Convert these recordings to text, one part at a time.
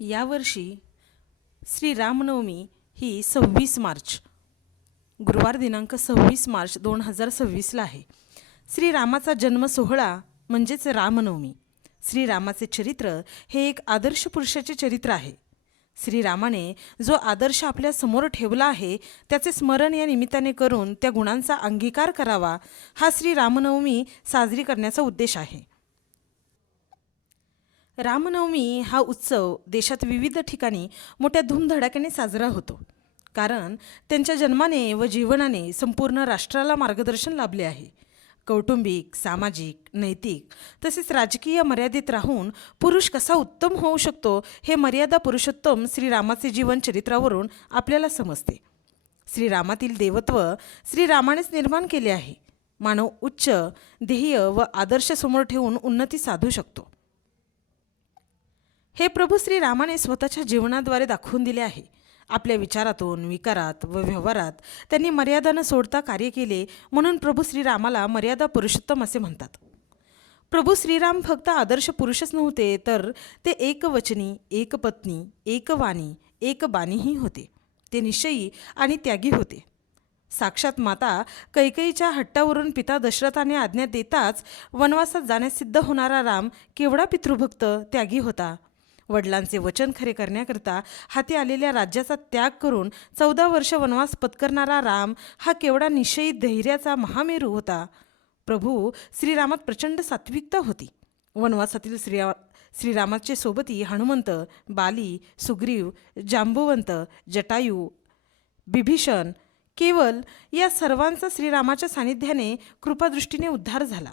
यावर्षी श्री रामनवमी ही 26 मार्च गुरुवार दिनांक 26 मार्च 2026ला आहे. श्रीरामाचा जन्म सोहळा म्हणजेच रामनवमी. श्रीरामाचे चरित्र हे एक आदर्श पुरुषाचे चरित्र आहे. श्रीरामाने जो आदर्श आपल्या समोर ठेवला आहे त्याचे स्मरण या निमित्ताने करून त्या गुणांचा अंगीकार करावा, हा श्री रामनवमी साजरी करण्याचा उद्देश आहे. रामनवमी हा उत्सव देशात विविध ठिकाणी मोठ्या धूमधडाक्याने साजरा होतो, कारण त्यांच्या जन्माने व जीवनाने संपूर्ण राष्ट्राला मार्गदर्शन लाभले आहे. कौटुंबिक, सामाजिक, नैतिक तसेच राजकीय मर्यादेत राहून पुरुष कसा उत्तम होऊ शकतो हे मर्यादा पुरुषोत्तम श्रीरामाचे जीवन चरित्रावरून आपल्याला समजते. श्रीरामातील देवत्व श्रीरामानेच निर्माण केले आहे. मानव उच्च ध्येय व आदर्श समोर ठेवून उन्नती साधू शकतो. हे प्रभू श्रीरामाने स्वतःच्या जीवनाद्वारे दाखवून दिले आहे. आपल्या विचारातून, विकारात व व्यवहारात त्यांनी मर्यादा न सोडता कार्य केले, म्हणून प्रभू श्रीरामाला मर्यादा पुरुषोत्तम असे म्हणतात. प्रभू श्रीराम फक्त आदर्श पुरुषच नव्हते, तर ते एकवचनी, एकपत्नी, एकवाणी, एकबाणीही होते. ते निश्चयी आणि त्यागी होते. साक्षात माता कैकेयीच्या हट्टावरून पिता दशरथाने आज्ञा देताच वनवासात जाण्यास सिद्ध होणारा राम केवढा पितृभक्त, त्यागी होता. वडिलांचे वचन खरे करण्याकरता हाती आलेल्या राज्याचा त्याग करून 14 वर्ष वनवास पत्करणारा राम हा केवढा निश्चयी धैर्याचा महामेरू होता. प्रभू श्रीरामात प्रचंड सात्विकता होती. वनवासातील श्रीरामाचे सोबती हनुमंत, बाली, सुग्रीव, जांबुवंत, जटायू, बिभीषण, केवल या सर्वांचा श्रीरामाच्या सानिध्याने कृपादृष्टीने उद्धार झाला.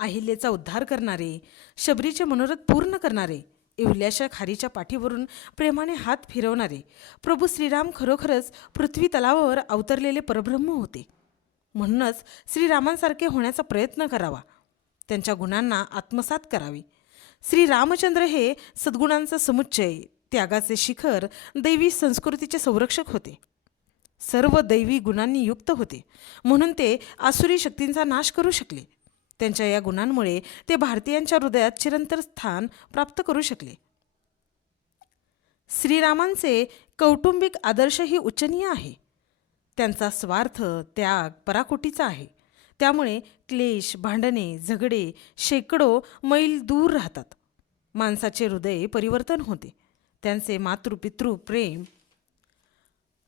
अहिल्याचा उद्धार करणारे, शबरीचे मनोरथ पूर्ण करणारे, येवल्याच्या खारीच्या पाठीवरून प्रेमाने हात फिरवणारे प्रभू श्रीराम खरोखरच पृथ्वी तलावावर अवतरलेले परब्रह्म होते. म्हणूनच श्रीरामांसारखे होण्याचा प्रयत्न करावा, त्यांच्या गुणांना आत्मसात करावे. श्रीरामचंद्र हे सद्गुणांचा समुच्चय, त्यागाचे शिखर, दैवी संस्कृतीचे संरक्षक होते. सर्व दैवी गुणांनी युक्त होते, म्हणून ते आसुरी शक्तींचा नाश करू शकले. त्यांच्या या गुणांमुळे ते भारतीयांच्या हृदयात चिरंतन स्थान प्राप्त करू शकले. श्रीरामांचे कौटुंबिक आदर्शही उच्चनीय आहे. त्यांचा स्वार्थ, त्याग पराकोटीचा आहे. त्यामुळे क्लेश, भांडणे, झगडे शेकडो मैल दूर राहतात. माणसाचे हृदय परिवर्तन होते. त्यांचे मातृपितृ प्रेम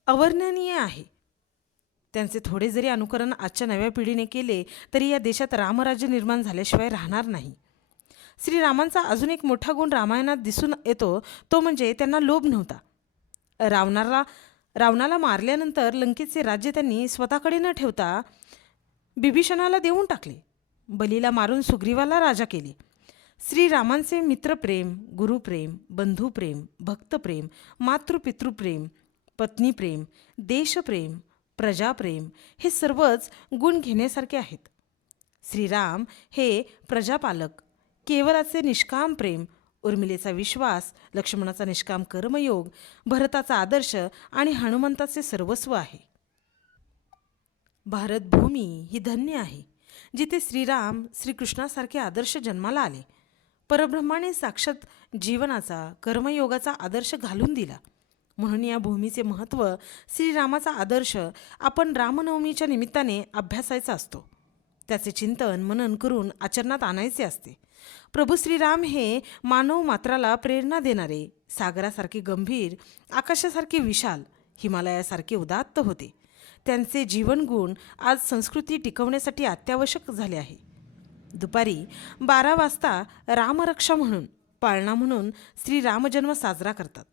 अवर्णनीय आहे. त्यांचे थोडे जरी अनुकरण आजच्या नव्या पिढीने केले तरी या देशात रामराज्य निर्माण झाल्याशिवाय राहणार नाही. श्रीरामांचा अजून एक मोठा गुण रामायणात दिसून येतो, तो म्हणजे त्यांना लोभ नव्हता. रावणाला मारल्यानंतर लंकेचे राज्य त्यांनी स्वतःकडे न ठेवता बिभीषणाला देऊन टाकले. बलीला मारून सुग्रीवाला राजा केले. श्रीरामांचे मित्रप्रेम, गुरुप्रेम, बंधुप्रेम, भक्तप्रेम, मातृपितृप्रेम, पत्नीप्रेम, देशप्रेम, प्रजाप्रेम हे सर्वच गुण घेण्यासारखे आहेत. श्रीराम हे प्रजापालक, केवलाचे निष्काम प्रेम, उर्मिलेचा विश्वास, लक्ष्मणाचा निष्काम कर्मयोग, भरताचा आदर्श आणि हनुमंताचे सर्वस्व आहे. भारतभूमी ही धन्य आहे, जिथे श्रीराम श्रीकृष्णासारखे आदर्श जन्माला आले. परब्रह्माने साक्षात जीवनाचा, कर्मयोगाचा आदर्श घालून दिला. म्हणून या भूमीचे महत्त्व, श्रीरामाचा आदर्श आपण रामनवमीच्या निमित्ताने अभ्यासायचा असतो. त्याचे चिंतन मनन करून आचरणात आणायचे असते. प्रभू श्रीराम हे मानव मात्राला प्रेरणा देणारे, सागरासारखे गंभीर, आकाशासारखे विशाल, हिमालयासारखे उदात्त होते. त्यांचे जीवनगुण आज संस्कृती टिकवण्यासाठी अत्यावश्यक झाले आहे. दुपारी 12 वाजता रामरक्षा म्हणून, पाळणा म्हणून श्रीरामजन्म साजरा करतात.